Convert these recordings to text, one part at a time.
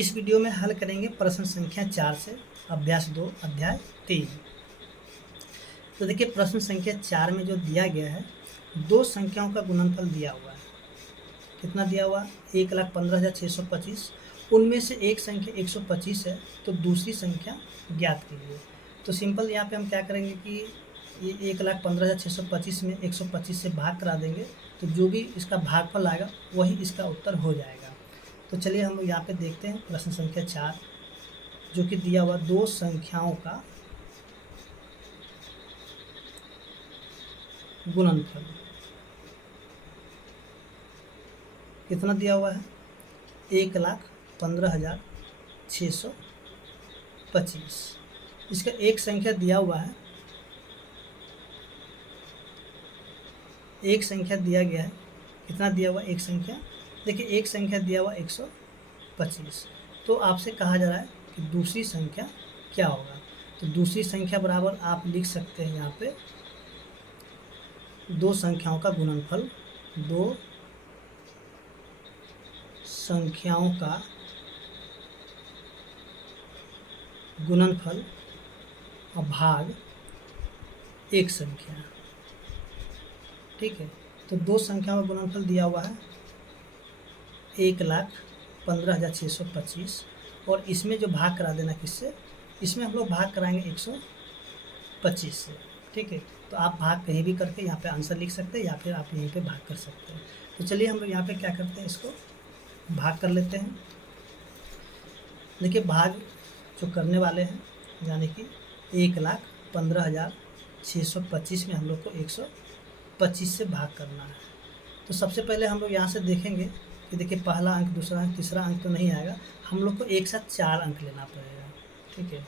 इस वीडियो में हल करेंगे प्रश्न संख्या 4 से अभ्यास 2 अध्याय 3। तो देखिए प्रश्न संख्या 4 में जो दिया गया है, दो संख्याओं का गुणनफल दिया हुआ है। कितना दिया हुआ? 1,15,625। उनमें से एक संख्या 125 है, तो दूसरी संख्या ज्ञात कीजिए। तो सिंपल यहाँ पे हम क्या करेंगे कि ये 1,15,625 में 125 से भाग करा देंगे, तो जो भी इसका भागफल आएगा वही इसका उत्तर हो जाएगा। तो चलिए हम लोग यहाँ पे देखते हैं प्रश्न संख्या 4, जो कि दिया हुआ दो संख्याओं का गुणनफल। कितना दिया हुआ है? 1,15,625। इसका एक संख्या दिया हुआ है, एक संख्या दिया गया है। कितना दिया हुआ? एक संख्या। देखिए एक संख्या दिया हुआ 125। तो आपसे कहा जा रहा है कि दूसरी संख्या क्या होगा। तो दूसरी संख्या बराबर आप लिख सकते हैं यहाँ पे दो संख्याओं का गुणनफल, दो संख्याओं का गुणनफल और भाग एक संख्या। ठीक है, तो दो संख्याओं का गुणनफल दिया हुआ है 1,15,625 और इसमें जो भाग करा देना किससे? इसमें हम लोग भाग कराएंगे 125 से। ठीक है, तो आप भाग कहीं भी करके यहाँ पे आंसर लिख सकते हैं या फिर आप यहीं पे भाग कर सकते हैं। तो चलिए हम लोग यहाँ पे क्या करते हैं, इसको भाग कर लेते हैं। देखिए भाग जो करने वाले हैं, यानी कि 1,15,625 में हम लोग को 125 से भाग करना है। तो सबसे पहले हम लोग यहाँ से देखेंगे कि देखिए पहला अंक, दूसरा अंक, तीसरा अंक तो नहीं आएगा, हम लोग को एक साथ 4 अंक लेना पड़ेगा। ठीक है,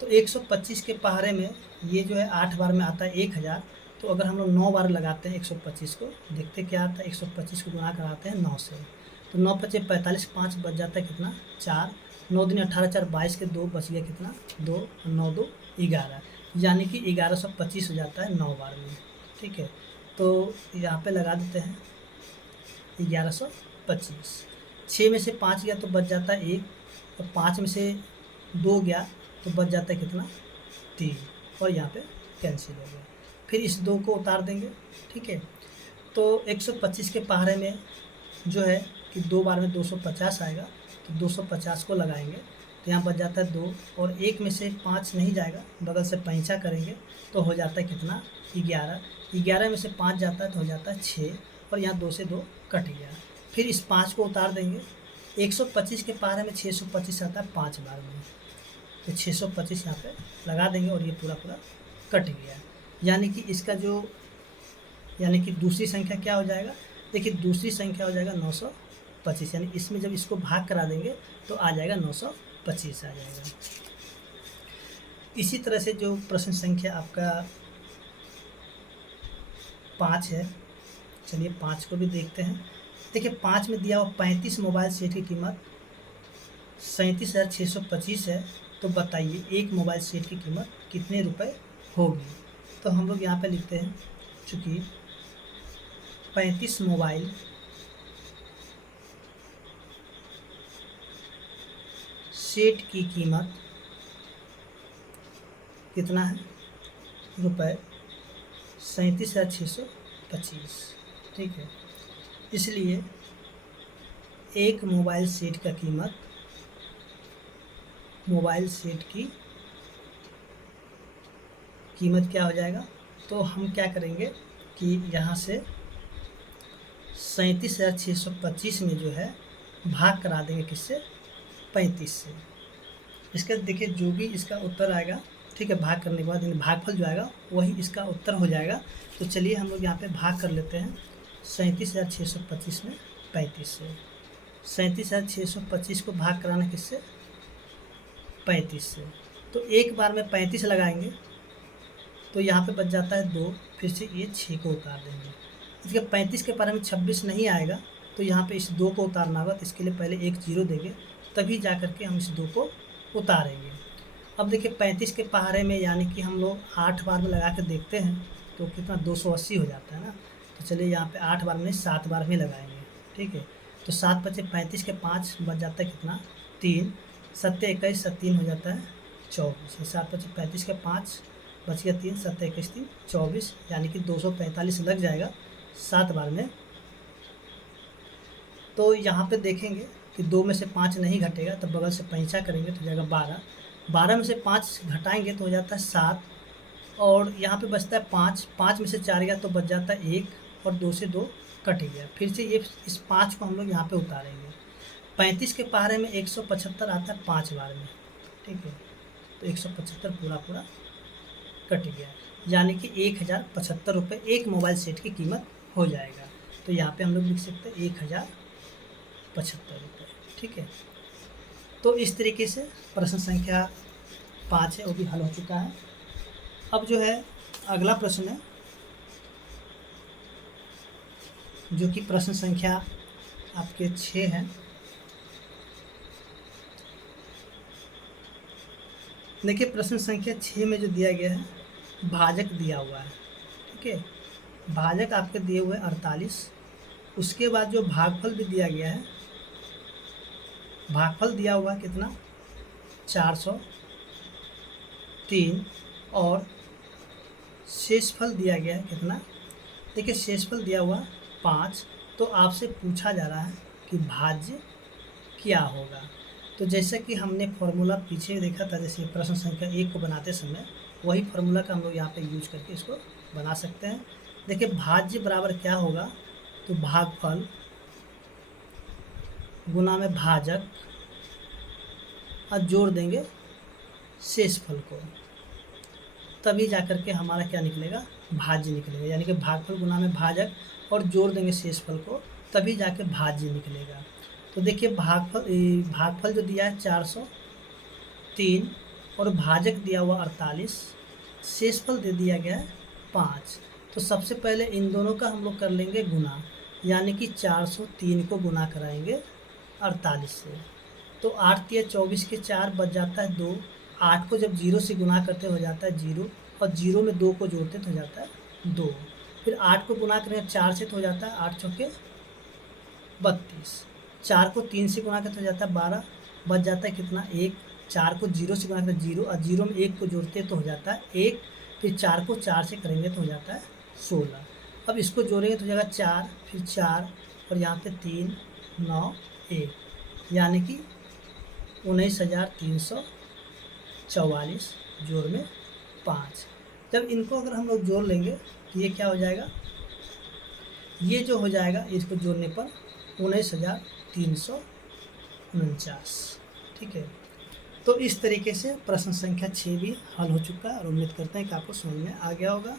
तो 125 के पहाड़े में ये जो है 8 बार में आता है 1000। तो अगर हम लोग 9 बार लगाते हैं 125 को, देखते क्या आता है, 125 को गुणा कराते हैं 9 से। तो 9 × 5 = 45, 5 बच जाता है कितना? 4। 9 दूनी 18, 4 22 के 2 बच गया कितना? 2, 9 2 11, यानी कि 1125 हो जाता है 9 बार में। ठीक है, तो यहाँ पे लगा देते हैं 1125। 6 में से 5 गया तो बच जाता है 1, और 5 में से 2 गया तो बच जाता है कितना? 3, और यहाँ पे कैंसिल हो गया। फिर इस 2 को उतार देंगे। ठीक है, तो 125 के पहाड़े में जो है कि 2 बार में 250 आएगा, तो 250 को लगाएंगे तो यहाँ बच जाता है 2, और 1 में से 5 नहीं जाएगा, बगल से पैंचा करेंगे तो हो जाता है कितना? 11। 11 में से 5 जाता है तो हो जाता है 6, और यहाँ 2 से 2 कट गया। फिर इस 5 को उतार देंगे। 125 के पहाड़े में 625 आता है 5 बार में, तो 625 यहाँ पे लगा देंगे और ये पूरा पूरा कट गया। यानी कि इसका जो, यानी कि दूसरी संख्या क्या हो जाएगा? देखिए दूसरी संख्या हो जाएगा 925, यानी इसमें जब इसको भाग करा देंगे तो आ जाएगा 925 आ जाएगा। इसी तरह से जो प्रश्न संख्या आपका 5 है, चलिए 5 को भी देखते हैं। देखिए 5 में दिया हुआ 35 मोबाइल सेट की कीमत 37,625 है, तो बताइए एक मोबाइल सेट की कीमत कितने रुपए होगी। तो हम लोग यहाँ पे लिखते हैं, चूँकि 35 मोबाइल सेट की कीमत कितना है? रुपये 37,625। ठीक है, इसलिए एक मोबाइल सेट का कीमत, मोबाइल सेट की कीमत क्या हो जाएगा? तो हम क्या करेंगे कि यहाँ से 37,625 में जो है भाग करा देंगे किससे? 35 से। इसका देखिए जो भी इसका उत्तर आएगा, ठीक है, भाग करने के बाद भागफल जो आएगा वही इसका उत्तर हो जाएगा। तो चलिए हम लोग यहाँ पे भाग कर लेते हैं 37,625 में 35 से। 37,625 को भाग कराना किससे? 35 से। तो एक बार में 35 लगाएंगे तो यहाँ पे बच जाता है 2, फिर से ये 6 को उतार देंगे। इसके 35 के पहाड़े में 26 नहीं आएगा, तो यहाँ पे इस 2 को उतारना होगा, तो इसके लिए पहले एक 0 देंगे, तभी जा करके हम इस 2 को उतारेंगे। अब देखिए 35 के पहाड़े में, यानी कि हम लोग 8 बार में लगा के देखते हैं तो कितना? 280 हो जाता है ना। तो चलिए यहाँ पे 8 बार में 7 बार में लगाएंगे। ठीक है, तो 7 × 5 = 35 के 5 बच जाता है कितना? 3, 7 21, 3 हो जाता है 24, 7 25 35 के 5 बच गया 3, 7 21 3 24, यानी कि 245 लग जाएगा 7 बार में। तो यहाँ पे देखेंगे कि 2 में से 5 नहीं घटेगा, तो बगल से पैंचा करेंगे तो हो जाएगा 12, 12 में से 5 घटाएंगे तो हो जाता है 7, और यहाँ पे बचता है 5, 5 में से 4 गया तो बच जाता है 1, और 2 से 2 कट गया। फिर से ये इस 5 को हम लोग यहाँ पे उतारेंगे। 35 के पहाड़े में 175 आता है 5 बार में, ठीक है, तो 175 पूरा पूरा कट गया, यानी कि 1075 रुपये एक मोबाइल सेट की कीमत हो जाएगा। तो यहाँ पे हम लोग लिख सकते हैं 1075 रुपये, ठीक है। तो इस तरीके से प्रश्न संख्या 5 है वो भी हल हो चुका है। अब जो है अगला प्रश्न है, जो कि प्रश्न संख्या आपके 6 है। देखिए प्रश्न संख्या 6 में जो दिया गया है, भाजक दिया हुआ है, ठीक है, भाजक आपके दिए हुए 48, उसके बाद जो भागफल भी दिया गया है, भागफल दिया हुआ है कितना 403, और शेषफल दिया गया है कितना, देखिए शेषफल दिया हुआ 5। तो आपसे पूछा जा रहा है कि भाज्य क्या होगा। तो जैसे कि हमने फॉर्मूला पीछे देखा था, जैसे प्रश्न संख्या 1 को बनाते समय, वही फार्मूला का हम लोग यहाँ पे यूज करके इसको बना सकते हैं। देखिए भाज्य बराबर क्या होगा, तो भागफल गुना में भाजक और जोड़ देंगे शेषफल को, तभी जाकर के हमारा क्या निकलेगा, भाज्य निकलेगा। यानी कि भागफल गुना में भाजक और जोड़ देंगे शेषफल को, तभी जाके भाज्य निकलेगा। तो देखिए भागफल जो दिया है 403 और भाजक दिया हुआ 48, शेषफल दे दिया गया है 5। तो सबसे पहले इन दोनों का हम लोग कर लेंगे गुना, यानी कि 403 को गुना कराएंगे 48 से, तो 8 या 24 के 4 बच जाता है 2, 8 को जब 0 से गुना करते हो जाता है 0, और 0 में 2 को जोड़ते तो हो जाता है 2, फिर 8 को गुना करें 4 से तो हो जाता है 8 चौके 32, 4 को 3 से गुना करते हो जाता है 12, बच जाता है कितना 1, 4 को 0 से गुना करते 0, और 0 में 1 को जोड़ते तो हो जाता है 1, फिर 4 को 4 से करेंगे तो हो जाता है 16। अब इसको जोड़ेंगे तो हो जाएगा 4, फिर 4 और यहाँ पे 3 9 1, यानी कि 19,344 जोड़ में 5। जब इनको अगर हम लोग जोड़ लेंगे तो ये क्या हो जाएगा, ये जो हो जाएगा इसको जोड़ने पर 19,349, ठीक है। तो इस तरीके से प्रश्न संख्या 6 भी हल हो चुका है, और उम्मीद करते हैं कि आपको समझ में आ गया होगा।